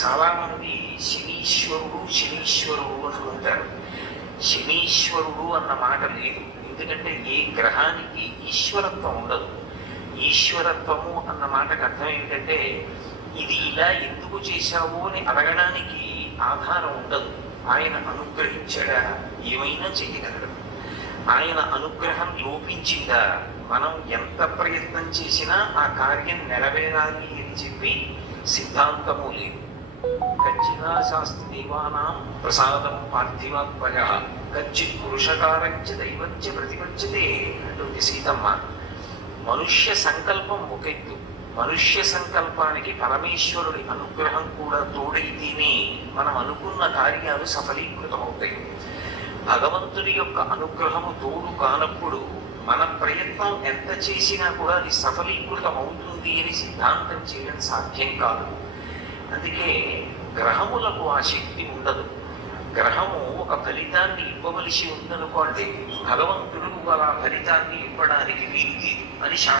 చాలామంది శనీశ్వరుడు శనీశ్వరుడు అని ఉంటారు. శనీశ్వరుడు అన్న మాట లేదు. ఎందుకంటే ఏ గ్రహానికి ఈశ్వరత్వం ఉండదు. ఈశ్వరత్వము అన్న మాటకు అర్థం ఏంటంటే ఇది ఇలా ఎందుకు చేశావు అని అడగడానికి ఆధారం ఉండదు. ఆయన అనుగ్రహించాడా, ఏమైనా చేయగలడు. ఆయన అనుగ్రహం లోపించిందా, మనం ఎంత ప్రయత్నం చేసినా ఆ కార్యం నెరవేరాలి అని చెప్పి సిద్ధాంతము లేదు. కచ్చినా శాస్త్రి దేవానాం ప్రసాదం పార్థివాత్మజ కచ్చిత్ పురుషకారంచ దైవంచ ప్రతిపంచతే అంటుంది సీతమ్మ. మనుష్య సంకల్పం ఒక ఎత్తు. మనుష్య సంకల్పానికి పరమేశ్వరుడి అనుగ్రహం కూడా తోడైతేనే మనం అనుకున్న కార్యాలు సఫలీకృతమవుతాయి. భగవంతుడి యొక్క అనుగ్రహము తోడు కానప్పుడు మన ప్రయత్నం ఎంత చేసినా కూడా అది సఫలీకృతం అవుతుంది అని సిద్ధాంతం చేయడం సాధ్యం కాదు. అందుకే గ్రహములకు ఆ శక్తి ఉండదు. గ్రహము ఒక ఫలితాన్ని ఇవ్వవలసి ఉందనుకోండి, భగవంతుడు అలా ఫలితాన్ని ఇవ్వడానికి వీలు లేదు అని